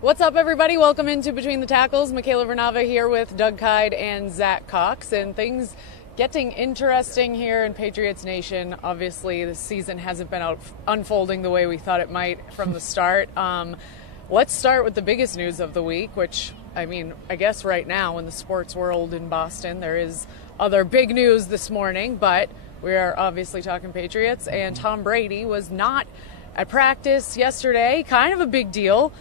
What's up, everybody? Welcome into Between the Tackles. Michaela Vernava here with Doug Kide and Zach Cox, and things getting interesting here in Patriots Nation. Obviously, the season hasn't been unfolding the way we thought it might from the start. Let's start with the biggest news of the week, which, I guess right now in the sports world in Boston, there is other big news this morning, but we are obviously talking Patriots, and Tom Brady was not at practice yesterday. Kind of a big deal.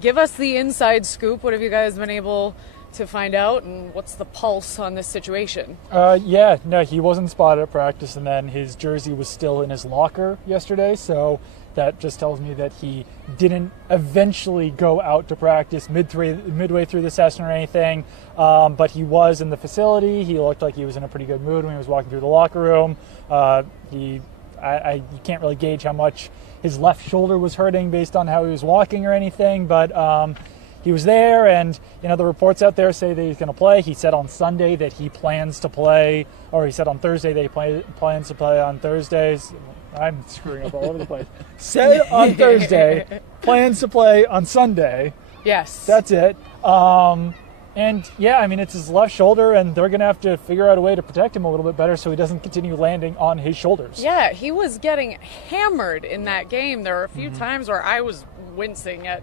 Give us the inside scoop. What have you guys been able to find out, and what's the pulse on this situation? He wasn't spotted at practice, and then his jersey was still in his locker yesterday, so that just tells me that he didn't eventually go out to practice midway through the session or anything, but he was in the facility. He looked like he was in a pretty good mood when he was walking through the locker room. You can't really gauge how much his left shoulder was hurting based on how he was walking or anything, but he was there, and the reports out there say that he's going to play. He said on Sunday that he plans to play, or he said on Thursday that he plans to play on Thursdays. I'm screwing up all over the place. Said on Thursday, plans to play on Sunday. Yes. That's it. It's his left shoulder, and they're going to have to figure out a way to protect him a little bit better so he doesn't continue landing on his shoulders. Yeah, he was getting hammered in that game. There were a few times where I was wincing at,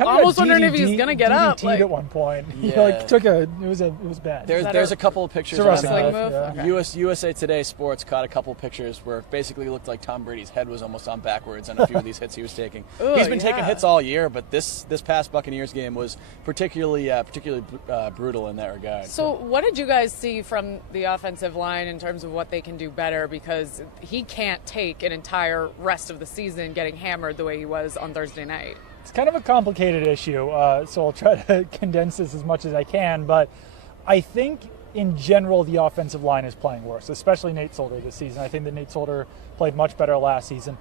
almost wondering if he's going to get up. At one point. Yeah. It was bad. There's a couple of pictures. Wrestling move? Yeah. Okay. USA Today Sports caught a couple of pictures where it basically looked like Tom Brady's head was almost on backwards on a few of these hits he was taking. He's been taking hits all year, but this past Buccaneers game was particularly brutal in that regard. So what did you guys see from the offensive line in terms of what they can do better? Because he can't take an entire rest of the season getting hammered the way he was on Thursday night. It's kind of a complicated issue, so I'll try to condense this as much as I can, but I think in general the offensive line is playing worse, especially Nate Solder this season. I think that Nate Solder played much better last season,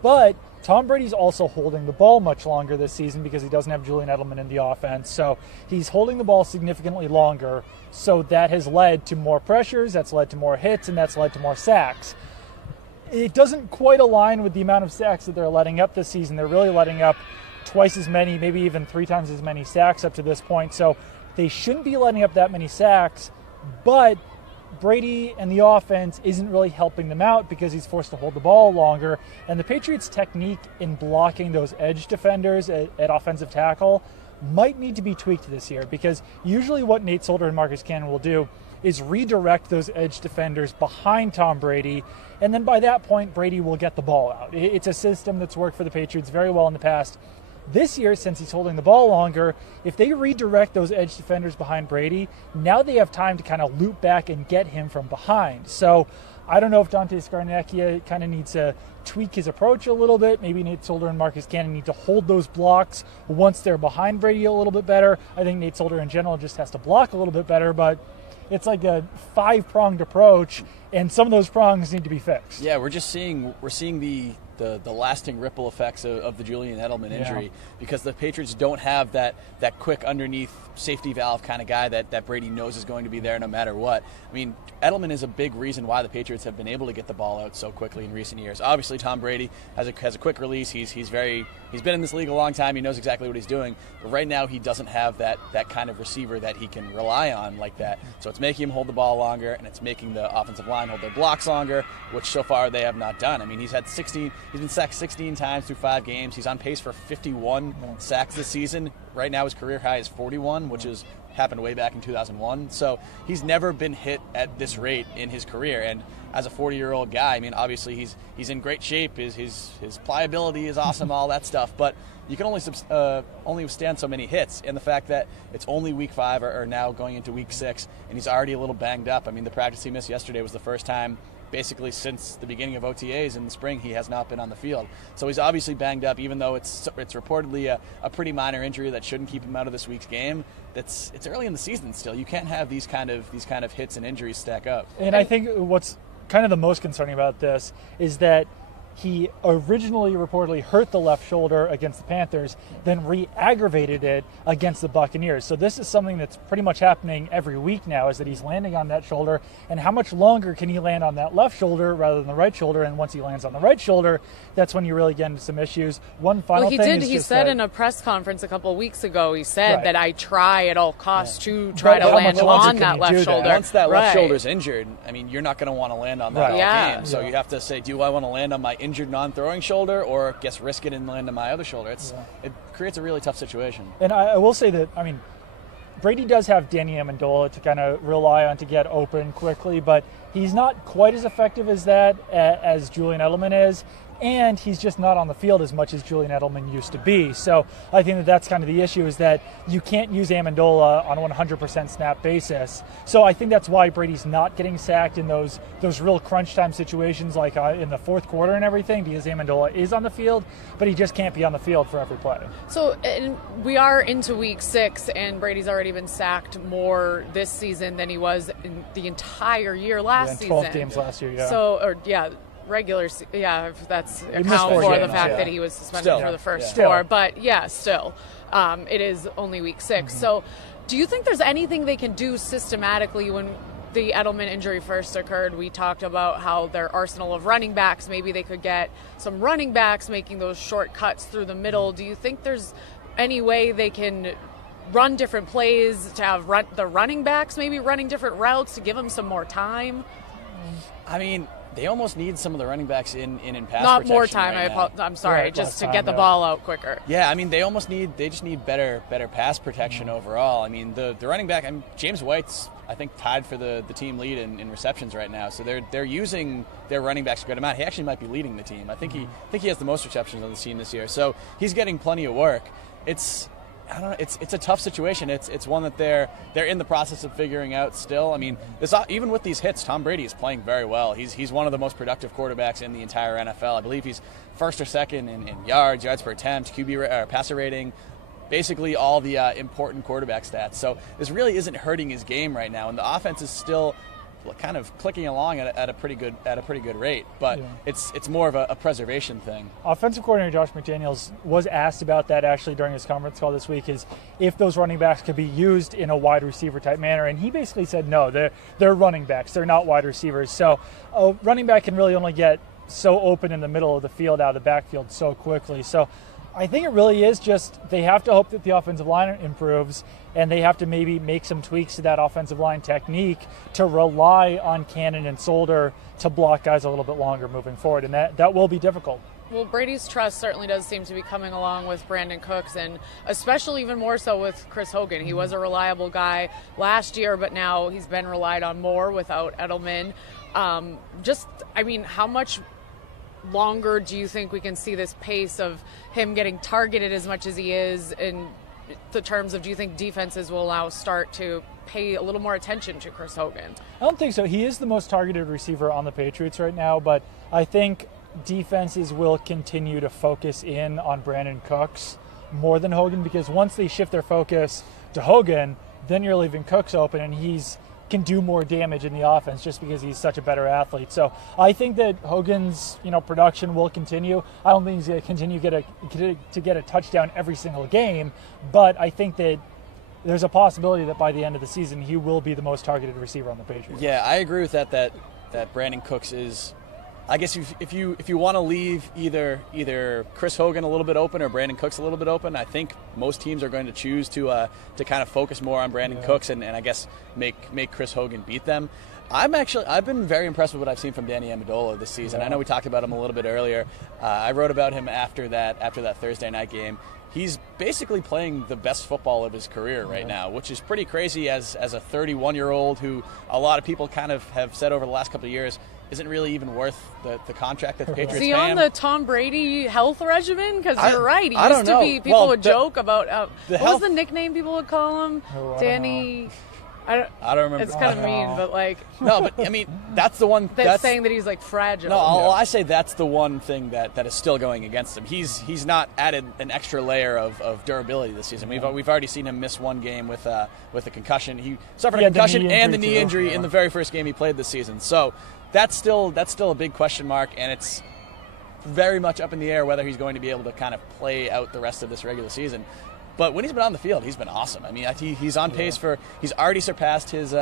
but Tom Brady's also holding the ball much longer this season because he doesn't have Julian Edelman in the offense, so he's holding the ball significantly longer, so that has led to more pressures, that's led to more hits, and that's led to more sacks. It doesn't quite align with the amount of sacks that they're letting up this season. They're really letting up twice as many, maybe even 3 times as many sacks up to this point. So they shouldn't be letting up that many sacks, but Brady and the offense isn't really helping them out because he's forced to hold the ball longer. And the Patriots' technique in blocking those edge defenders at offensive tackle might need to be tweaked this year, because usually what Nate Solder and Marcus Cannon will do is redirect those edge defenders behind Tom Brady, and then by that point, Brady will get the ball out. It's a system that's worked for the Patriots very well in the past. This year, since he's holding the ball longer, if they redirect those edge defenders behind Brady, now they have time to kind of loop back and get him from behind. So I don't know if Dante Scarnecchia kind of needs to tweak his approach a little bit. Maybe Nate Solder and Marcus Cannon need to hold those blocks once they're behind Brady a little bit better. I think Nate Solder in general just has to block a little bit better, but it's like a 5-pronged approach, and some of those prongs need to be fixed. Yeah, we're seeing the lasting ripple effects of the Julian Edelman injury, because the Patriots don't have that quick underneath safety valve kind of guy that Brady knows is going to be there no matter what. I mean, Edelman is a big reason why the Patriots have been able to get the ball out so quickly in recent years. Obviously, Tom Brady has a quick release. He's been in this league a long time. He knows exactly what he's doing. But right now, he doesn't have that kind of receiver that he can rely on like that. So it's making him hold the ball longer, and it's making the offensive line hold their blocks longer, which so far they have not done. I mean, he's been sacked 16 times through 5 games. He's on pace for 51 sacks this season. Right now, his career high is 41, which is happened way back in 2001. So he's never been hit at this rate in his career. And as a 40-year-old guy, I mean, obviously he's in great shape. His pliability is awesome, all that stuff. But you can only withstand so many hits. And the fact that it's only week 5 or now going into week 6, and he's already a little banged up. I mean, the practice he missed yesterday was the first time basically since the beginning of OTAs in the spring he has not been on the field. So he's obviously banged up, even though it's reportedly a pretty minor injury that shouldn't keep him out of this week's game. It's early in the season still. You can't have these kind of hits and injuries stack up. And I think what's kind of the most concerning about this is that he originally reportedly hurt the left shoulder against the Panthers, then re-aggravated it against the Buccaneers. So this is something that's pretty much happening every week now, is that he's landing on that shoulder. And how much longer can he land on that left shoulder rather than the right shoulder? And once he lands on the right shoulder, that's when you really get into some issues. One final thing he said in a press conference a couple of weeks ago, he said that I try at all costs to try to land on that left shoulder. Once that left shoulder's injured, I mean, you're not going to want to land on that all game. So you have to say, do I want to land on my injured non-throwing shoulder, or guess risk it and land on my other shoulder? It creates a really tough situation. And I will say that, I mean, Brady does have Danny Amendola to kind of rely on to get open quickly, but he's not quite as effective as that as Julian Edelman is. And he's just not on the field as much as Julian Edelman used to be. So I think that that's kind of the issue, is that you can't use Amendola on a 100% snap basis. So I think that's why Brady's not getting sacked in those real crunch time situations, like in the fourth quarter and everything, because Amendola is on the field, but he just can't be on the field for every play. So we are into week 6, and Brady's already been sacked more this season than he was in the entire year last season. 12 games last year, regular, if that's account for the fact that he was suspended for the first 4. But still, it is only week 6. So do you think there's anything they can do systematically? When the Edelman injury first occurred, we talked about how their arsenal of running backs, maybe they could get some running backs making those short cuts through the middle. Do you think there's any way they can run different plays, to have the running backs maybe running different routes to give them some more time? I mean, they almost need some of the running backs in pass Not protection more time. right I'm sorry, just to get the ball out quicker. Yeah, I mean, they just need better pass protection overall. I mean, the running back, James White's, I think, tied for the team lead in receptions right now. So they're using their running backs a good amount. He actually might be leading the team. I think he has the most receptions on the team this year. So he's getting plenty of work. I don't know. It's a tough situation. It's one that they're in the process of figuring out still. I mean, even with these hits, Tom Brady is playing very well. He's one of the most productive quarterbacks in the entire NFL. I believe he's first or second in yards per attempt, QB passer rating, basically all the important quarterback stats. So this really isn't hurting his game right now, and the offense is still kind of clicking along at a pretty good rate, but it's more of a preservation thing. Offensive coordinator Josh McDaniels was asked about that actually during his conference call this week, is if those running backs could be used in a wide receiver type manner, and he basically said no, they're running backs, they're not wide receivers. So a running back can really only get so open in the middle of the field, out of the backfield so quickly. So I think it really is just they have to hope that the offensive line improves, and they have to maybe make some tweaks to that offensive line technique to rely on Cannon and Solder to block guys a little bit longer moving forward, and that will be difficult. Well, Brady's trust certainly does seem to be coming along with Brandon Cooks, and especially even more so with Chris Hogan. He was a reliable guy last year, but now he's been relied on more without Edelman. How much longer do you think we can see this pace of him getting targeted as much as he is, in the terms of, do you think defenses will start to pay a little more attention to Chris Hogan? I don't think so. He is the most targeted receiver on the Patriots right now, but I think defenses will continue to focus in on Brandon Cooks more than Hogan, because once they shift their focus to Hogan, then you're leaving Cooks open, and he's can do more damage in the offense just because he's such a better athlete. So I think that Hogan's production will continue. I don't think he's going to continue to get a touchdown every single game, but I think that there's a possibility that by the end of the season he will be the most targeted receiver on the Patriots. Yeah, I agree with that Brandon Cooks is, I guess if you want to leave either Chris Hogan a little bit open or Brandon Cooks a little bit open, I think most teams are going to choose to kind of focus more on Brandon Cooks and I guess make Chris Hogan beat them. I've been very impressed with what I've seen from Danny Amendola this season. I know we talked about him a little bit earlier. I wrote about him after that Thursday night game. He's basically playing the best football of his career right now, which is pretty crazy as a 31-year-old who a lot of people kind of have said over the last couple of years isn't really even worth the contract that the Patriots pay him. Is he on the Tom Brady health regimen? Because you're right. He used to be, people would joke about, what was the nickname people would call him? Danny... I don't remember. It's kind of mean, but no, but I mean, that's the one. That's saying that he's fragile. No, I say that's the one thing that is still going against him. He's not added an extra layer of durability this season. We've already seen him miss one game with a concussion. He suffered a concussion and the knee injury in the very first game he played this season. So that's still a big question mark, and it's very much up in the air whether he's going to be able to kind of play out the rest of this regular season. But when he's been on the field, he's been awesome. I mean, he's on pace he's already surpassed his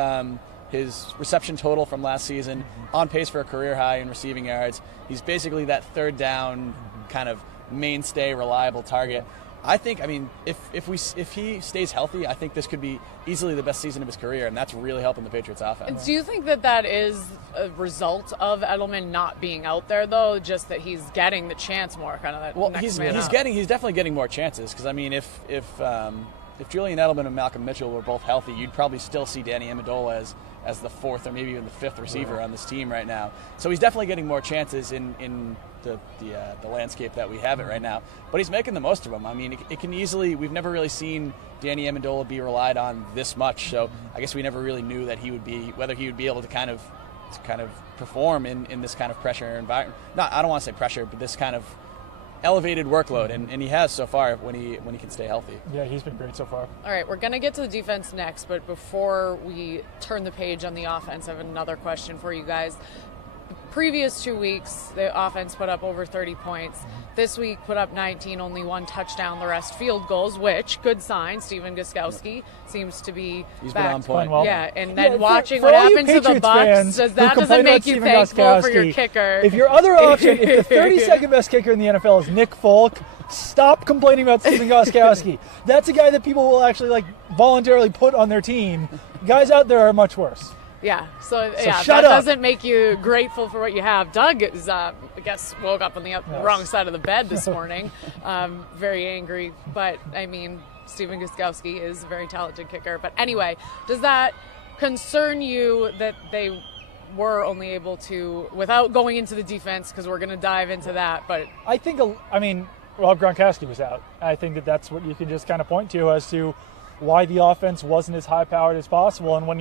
reception total from last season, on pace for a career high in receiving yards. He's basically that third down kind of mainstay, reliable target. I think, I mean, if he stays healthy, I think this could be easily the best season of his career, and that's really helping the Patriots offense. Do you think that is a result of Edelman not being out there, though, just that he's getting the chance more, kind of that he's up? definitely getting more chances, because I mean, if Julian Edelman and Malcolm Mitchell were both healthy, you'd probably still see Danny Amendola as the fourth or maybe even the fifth receiver on this team right now. So he's definitely getting more chances in the landscape that we have it right now. But he's making the most of them. I mean, it can easily, we've never really seen Danny Amendola be relied on this much. So I guess we never really knew that whether he would be able to kind of perform in this kind of pressure environment. I don't want to say pressure, but this kind of elevated workload, and he has so far when he can stay healthy. Yeah, he's been great so far. All right, we're going to get to the defense next, but before we turn the page on the offense, I have another question for you guys. The previous 2 weeks, the offense put up over 30 points. This week put up 19, only one touchdown, the rest field goals, which, good sign, Steven Gostkowski seems to be He's back. been on point. Well. Yeah, and then for watching what happened to the Bucs, doesn't make you thankful for your kicker. If your other option, if the 32nd best kicker in the NFL is Nick Folk, stop complaining about Steven Gostkowski. That's a guy that people will actually voluntarily put on their team. Guys out there are much worse. Yeah, so shut that up. doesn't make you grateful for what you have. Doug is, I guess, woke up on the wrong side of the bed this morning, very angry. But, I mean, Steven Gostkowski is a very talented kicker. But anyway, does that concern you that they were only able to, without going into the defense, because we're going to dive into that, but... I think, Rob Gronkowski was out. I think that's what you can just kind of point to as to why the offense wasn't as high-powered as possible. And when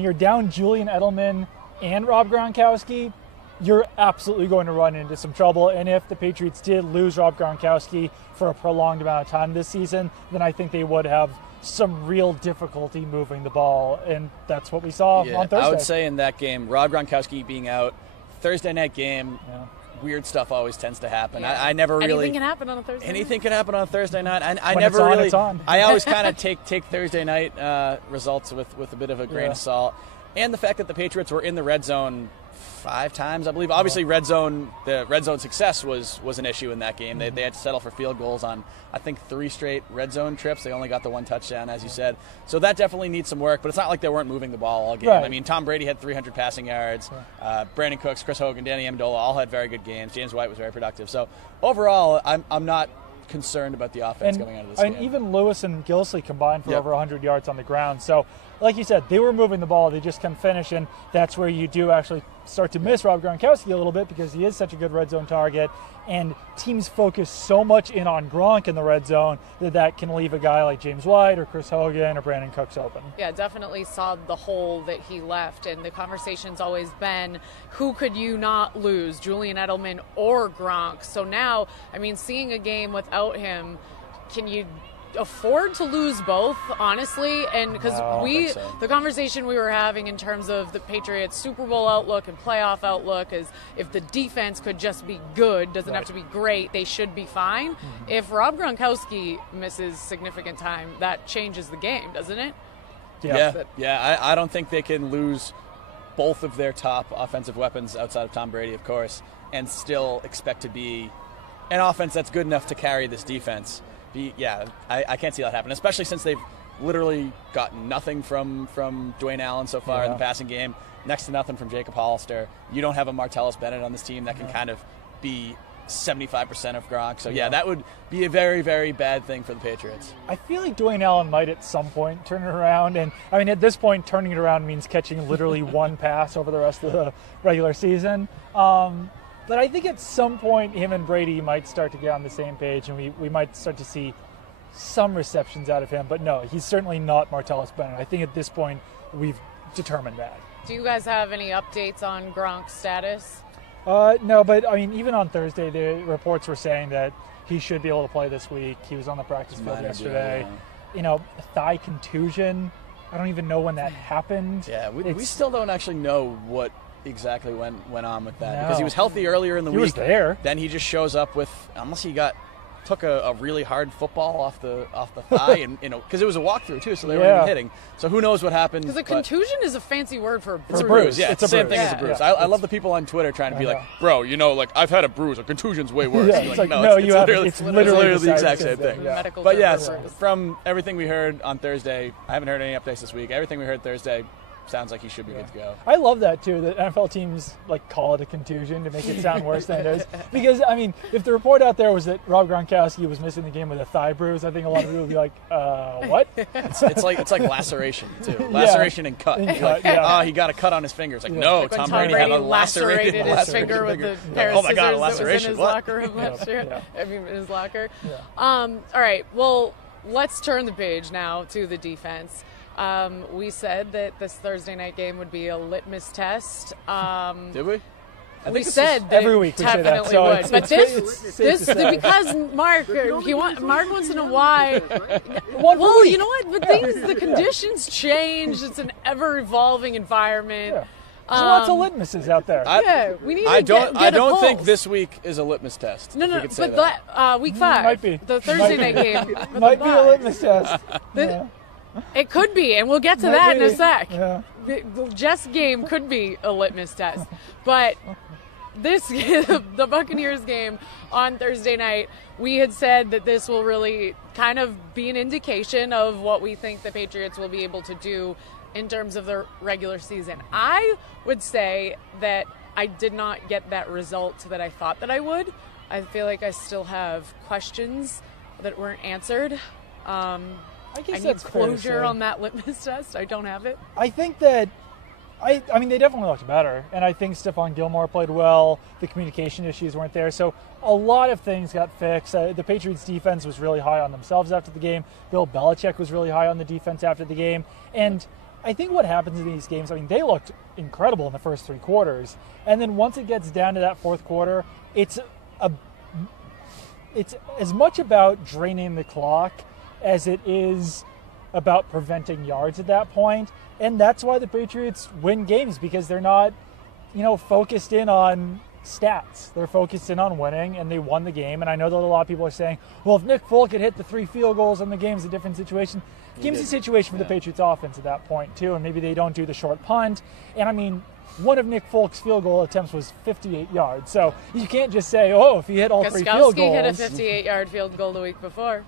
you're down Julian Edelman and Rob Gronkowski, you're absolutely going to run into some trouble. And if the Patriots did lose Rob Gronkowski for a prolonged amount of time this season, then I think they would have some real difficulty moving the ball. And that's what we saw on Thursday. I would say in that game, Rob Gronkowski being out, Thursday night game, weird stuff always tends to happen. Yeah. I never really... Anything can happen on a Thursday night. Anything can happen on a Thursday night. I When never it's on, really... it's on. I always kind of take Thursday night results with a bit of a grain of salt. And the fact that the Patriots were in the red zone 5 times, I believe. Obviously, the red zone success was an issue in that game. They had to settle for field goals on, I think, 3 straight red zone trips. They only got the 1 touchdown, as you said. So that definitely needs some work, but it's not like they weren't moving the ball all game. Right. I mean, Tom Brady had 300 passing yards. Brandon Cooks, Chris Hogan, Danny Amendola all had very good games. James White was very productive. So overall, I'm not concerned about the offense going out of this game. And even Lewis and Gillislee combined for over 100 yards on the ground. So, like you said, they were moving the ball. They just couldn't finish, and that's where you do actually start to miss Rob Gronkowski a little bit because he is such a good red zone target, and teams focus so much in on Gronk in the red zone that can leave a guy like James White or Chris Hogan or Brandon Cooks open. Yeah, definitely saw the hole that he left, and the conversation's always been, who could you not lose, Julian Edelman or Gronk? So now, I mean, seeing a game without him, can you afford to lose both, honestly? And because the conversation we were having in terms of the Patriots Super Bowl outlook and playoff outlook is if the defense could just be good, doesn't have to be great, they should be fine. If Rob Gronkowski misses significant time, that changes the game, doesn't it? Yeah. I don't think they can lose both of their top offensive weapons outside of Tom Brady, of course, and still expect to be an offense that's good enough to carry this defense. I can't see that happen, especially since they've literally gotten nothing from Dwayne Allen so far in the passing game, next to nothing from Jacob Hollister. You don't have a Martellus Bennett on this team that can kind of be 75% of Gronk. So, that would be a very, very bad thing for the Patriots. I feel like Dwayne Allen might at some point turn it around. And, I mean, at this point, turning it around means catching literally one pass over the rest of the regular season. But I think at some point, him and Brady might start to get on the same page, and we might start to see some receptions out of him. But no, he's certainly not Martellus Bennett. I think at this point, we've determined that. Do you guys have any updates on Gronk's status? No, but I mean, even on Thursday, the reports were saying that he should be able to play this week. He was on the practice field yesterday. Thigh contusion. I don't even know when that happened. Yeah, we still don't actually know what exactly went on with that because he was healthy earlier in the week. He was there. Then he just shows up with, unless he took a really hard football off the thigh, and because it was a walkthrough too, so they weren't even hitting. So who knows what happened? Because a contusion is a fancy word for a bruise. It's a bruise. Yeah, it's the a same bruise. thing as a bruise. Yeah. I love the people on Twitter trying to be like, bro, I've had a bruise. A contusion's way worse. Yeah, Like, it's no, it's literally the exact same thing. Yeah. But yes, from everything we heard on Thursday, I haven't heard any updates this week. Everything we heard Thursday sounds like he should be good to go. I love that too, that NFL teams call it a contusion to make it sound worse than it is. Because if the report out there was that Rob Gronkowski was missing the game with a thigh bruise, I think a lot of people would be like, what? It's like laceration too. Laceration and cut. He got a cut on his finger. It's like, no, like Tom Brady had a lacerated his finger with the pair of oh my God, a scissors that was in his locker room last year. In his locker. Yeah. All right, well, let's turn the page now to the defense. We said that this Thursday night game would be a litmus test. Did we? We said that every week we say that, definitely so would. But this because Mark wants to know why. Well, you know what? But the conditions change. It's an ever-evolving environment. Yeah. There's lots of litmuses out there. We need I to get I don't a think pulse. this week is a litmus test. No, but that week 5, might be. the Thursday night game, might be a litmus test. It could be, and we'll get to that in a sec. Yeah. The Jets game could be a litmus test, but the Buccaneers game on Thursday night, we had said that this will really kind of be an indication of what we think the Patriots will be able to do in terms of the regular season. I would say that I did not get that result that I thought that I would. I feel like I still have questions that weren't answered. I need closure on that litmus test. I don't have it. I think that they definitely looked better, and I think Stephon Gilmore played well. The communication issues weren't there, so a lot of things got fixed. The Patriots defense was really high on themselves after the game. Bill Belichick was really high on the defense after the game, and I think what happens in these games, they looked incredible in the first 3 quarters, and then once it gets down to that fourth quarter, it's as much about draining the clock as it is about preventing yards at that point. And that's why the Patriots win games, because they're not, focused in on stats. They're focused in on winning, and they won the game. And I know that a lot of people are saying, well, if Nick Folk had hit the 3 field goals in the game's a different situation. The game's a situation for the Patriots offense at that point, too, and maybe they don't do the short punt. And, one of Nick Folk's field goal attempts was 58 yards. So you can't just say, if he hit all 3 field goals. Gostkowski hit a 58-yard field goal the week before.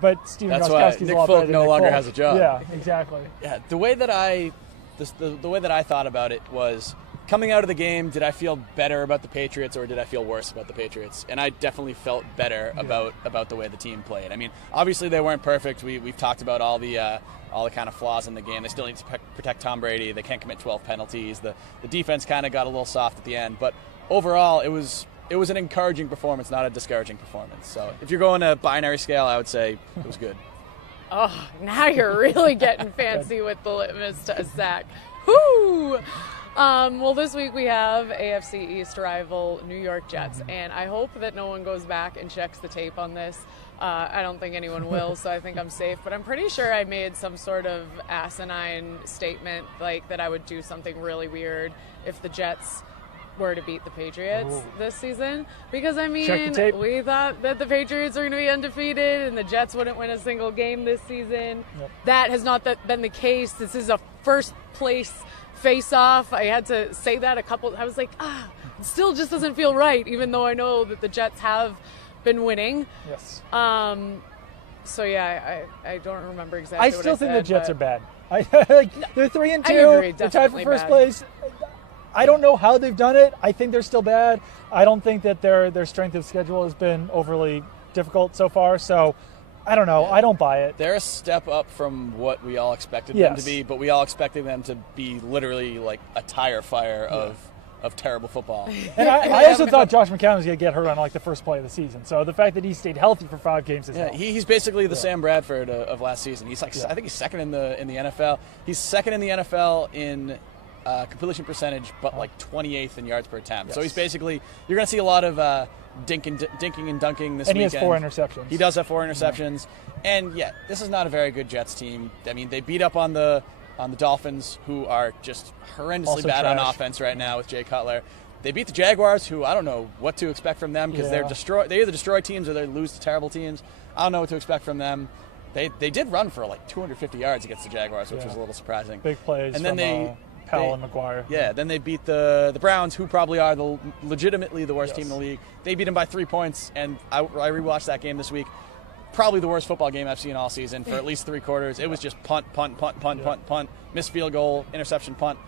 But Steven That's Gostkowski's why a lot Nick better Folk than no Nick longer Folk. has a job. Yeah, exactly. Yeah, the way that I thought about it was coming out of the game. Did I feel better about the Patriots or did I feel worse about the Patriots? And I definitely felt better about the way the team played. Obviously they weren't perfect. We've talked about all the kind of flaws in the game. They still need to protect Tom Brady. They can't commit 12 penalties. The defense kind of got a little soft at the end, but overall it was an encouraging performance, not a discouraging performance. So if you're going to binary scale, I would say it was good. Oh, now you're really getting fancy with the litmus test, Zach. Whoo! Well, this week we have AFC East rival New York Jets, and I hope that no one goes back and checks the tape on this. I don't think anyone will, so I think I'm safe. But I'm pretty sure I made some sort of asinine statement, like that I would do something really weird if the Jets were to beat the Patriots this season. Because, we thought that the Patriots were going to be undefeated and the Jets wouldn't win a single game this season. Yep. That has not been the case. This is a first-place face-off. I had to say that I was like, it still just doesn't feel right, even though I know that the Jets have been winning. Yes. So, yeah, I don't remember exactly what I still think said, the Jets are bad. They're 3-2. I agree, they're tied for first bad. place. I don't know how they've done it. I think they're still bad. I don't think that their strength of schedule has been overly difficult so far. So, I don't know. Yeah. I don't buy it. They're a step up from what we all expected them to be, but we all expected them to be literally like a tire fire of terrible football. And I also thought Josh McCown was going to get hurt on the first play of the season. So the fact that he stayed healthy for 5 games is helpful. He's basically the Sam Bradford of last season. He's I think he's second in the NFL. He's second in the NFL in completion percentage, but 28th in yards per attempt. Yes. So he's basically, you're going to see a lot of dinking and dunking this weekend. And he has 4 interceptions. He does have 4 interceptions. Yeah. And this is not a very good Jets team. They beat up on the on the Dolphins, who are just horrendously Also bad on trash. offense right now with Jay Cutler. They beat the Jaguars, who I don't know what to expect from them because they either destroy teams or they lose to terrible teams. I don't know what to expect from them. They did run for like 250 yards against the Jaguars, which was a little surprising. Big plays and then from Powell and McGuire. Yeah, then they beat the Browns, who probably are legitimately the worst team in the league. They beat them by 3 points, and I rewatched that game this week. Probably the worst football game I've seen all season for at least 3 quarters. It was just punt, missed field goal, interception, punt.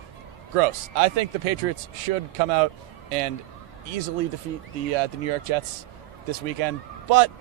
Gross. I think the Patriots should come out and easily defeat the New York Jets this weekend. But,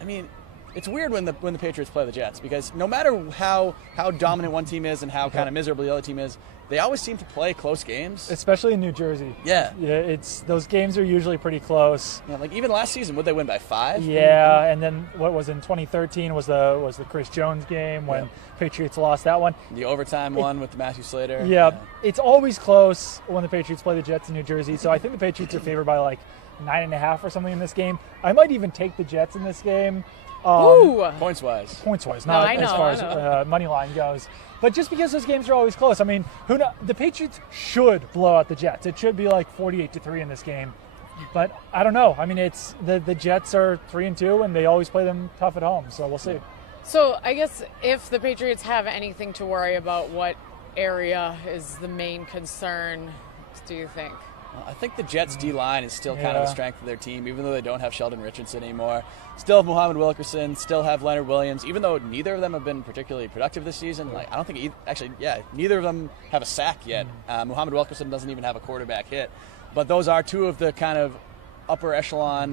I mean, it's weird when the Patriots play the Jets because no matter how dominant one team is and how kind of miserable the other team is, they always seem to play close games. Especially in New Jersey. Yeah. Yeah, those games are usually pretty close. Yeah, like even last season, would they win by 5? Yeah, and then what was in 2013 was the Chris Jones game when Patriots lost that one. The overtime one with Matthew Slater. Yeah, it's always close when the Patriots play the Jets in New Jersey. So I think the Patriots are favored by like 9.5 or something in this game. I might even take the Jets in this game. Points-wise, not as far as money line goes. But just because those games are always close, I mean, the Patriots should blow out the Jets. It should be like 48-3 in this game. But I don't know. I mean, it's the Jets are 3-2, and they always play them tough at home. So we'll see. So I guess if the Patriots have anything to worry about, what area is the main concern, do you think? I think the Jets' D-line is still kind of the strength of their team, even though they don't have Sheldon Richardson anymore. Still have Muhammad Wilkerson, still have Leonard Williams, even though neither of them have been particularly productive this season. Like I don't think neither of them have a sack yet. Muhammad Wilkerson doesn't even have a quarterback hit. But those are 2 of the kind of upper echelon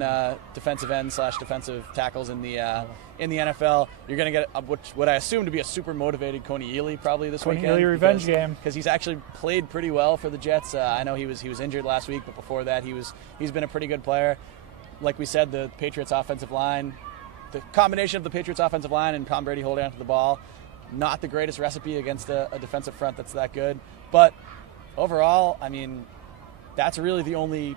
defensive ends / defensive tackles in the NFL. You're going to get what I assume to be a super motivated Coney Ealy probably this weekend. Coney Ealy revenge game because he's actually played pretty well for the Jets. I know he was injured last week, but before that he's been a pretty good player. Like we said, the Patriots offensive line, the combination of the Patriots offensive line and Tom Brady holding onto the ball, not the greatest recipe against a defensive front that's that good. But overall, I mean, that's really the only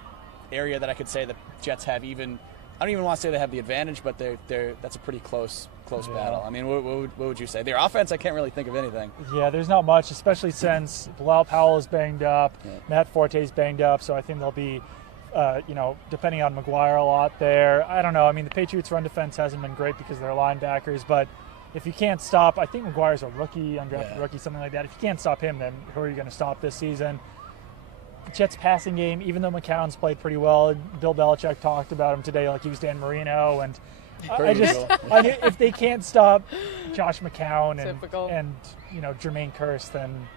area that I could say the Jets have even. I don't even want to say they have the advantage, but that's a pretty close battle. I mean, what would you say? Their offense, I can't really think of anything. Yeah, there's not much, especially since Bilal Powell is banged up, Matt Forte's banged up, so I think they'll be, depending on McGuire a lot there. I don't know. I mean, the Patriots' run defense hasn't been great because they're linebackers, but if you can't stop, I think McGuire's a rookie, undrafted rookie, something like that. If you can't stop him, then who are you going to stop this season? Jets passing game, even though McCown's played pretty well, Bill Belichick talked about him today like he was Dan Marino, and if they can't stop Josh McCown and Jermaine Kearse, then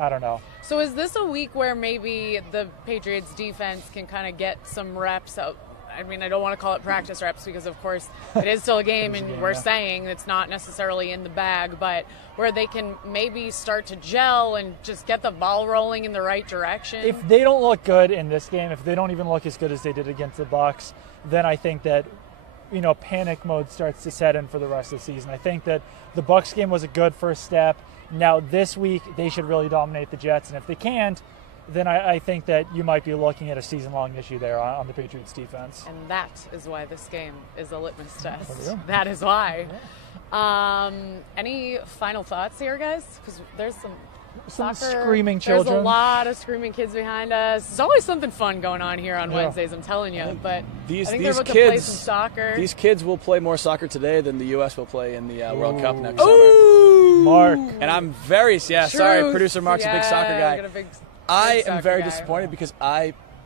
I don't know. So is this a week where maybe the Patriots defense can kind of get some reps out? I mean, I don't want to call it practice reps because, of course, it is still a game, and we're saying it's not necessarily in the bag, but where they can maybe start to gel and just get the ball rolling in the right direction. If they don't look good in this game, if they don't even look as good as they did against the Bucs, then I think that, panic mode starts to set in for the rest of the season. I think that the Bucs game was a good first step. Now, this week, they should really dominate the Jets, and if they can't, then I think that you might be looking at a season-long issue there on the Patriots' defense. And that is why this game is a litmus test. That is why. Any final thoughts here, guys? Because there's some soccer, screaming children. There's a lot of screaming kids behind us. There's always something fun going on here on Wednesdays, I'm telling you. But I think they're about to play some soccer. These kids will play more soccer today than the U.S. will play in the World Cup next summer. Mark. And I'm very, sorry, producer Mark's a big soccer guy. I am very disappointed because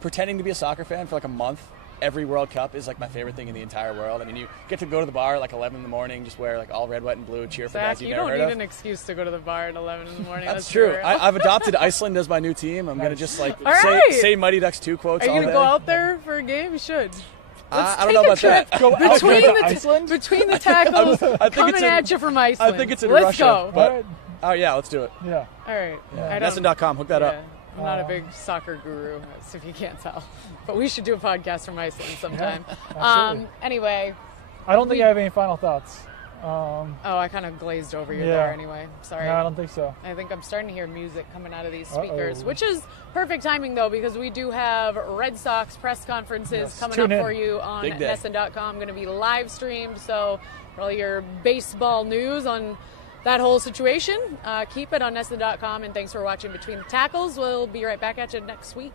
pretending to be a soccer fan for like a month, every World Cup is like my favorite thing in the entire world. I mean, you get to go to the bar at like 11 in the morning, just wear like all red, white, and blue, cheer for guys you've never heard of. You don't need an excuse to go to the bar at 11 in the morning. That's true. I've adopted Iceland as my new team. I'm going to just like say Mighty Ducks 2 quotes all day. Are you going to go out there for a game? You should. I don't know about that. Between the tackles, coming at you from Iceland. I think it's in Let's Russia. Go. Oh, yeah, let's do it. Yeah. All right. Nesson.com, hook that up. I'm not a big soccer guru, if you can't tell. But we should do a podcast from Iceland sometime. Anyway. I don't think I have any final thoughts. I kind of glazed over you there anyway. Sorry. No, I don't think so. I think I'm starting to hear music coming out of these speakers, which is perfect timing, though, because we do have Red Sox press conferences coming up for you on Nesson.com. Going to be live streamed, so for all your baseball news on that whole situation. Keep it on Nested.com, and thanks for watching Between the Tackles. We'll be right back at you next week.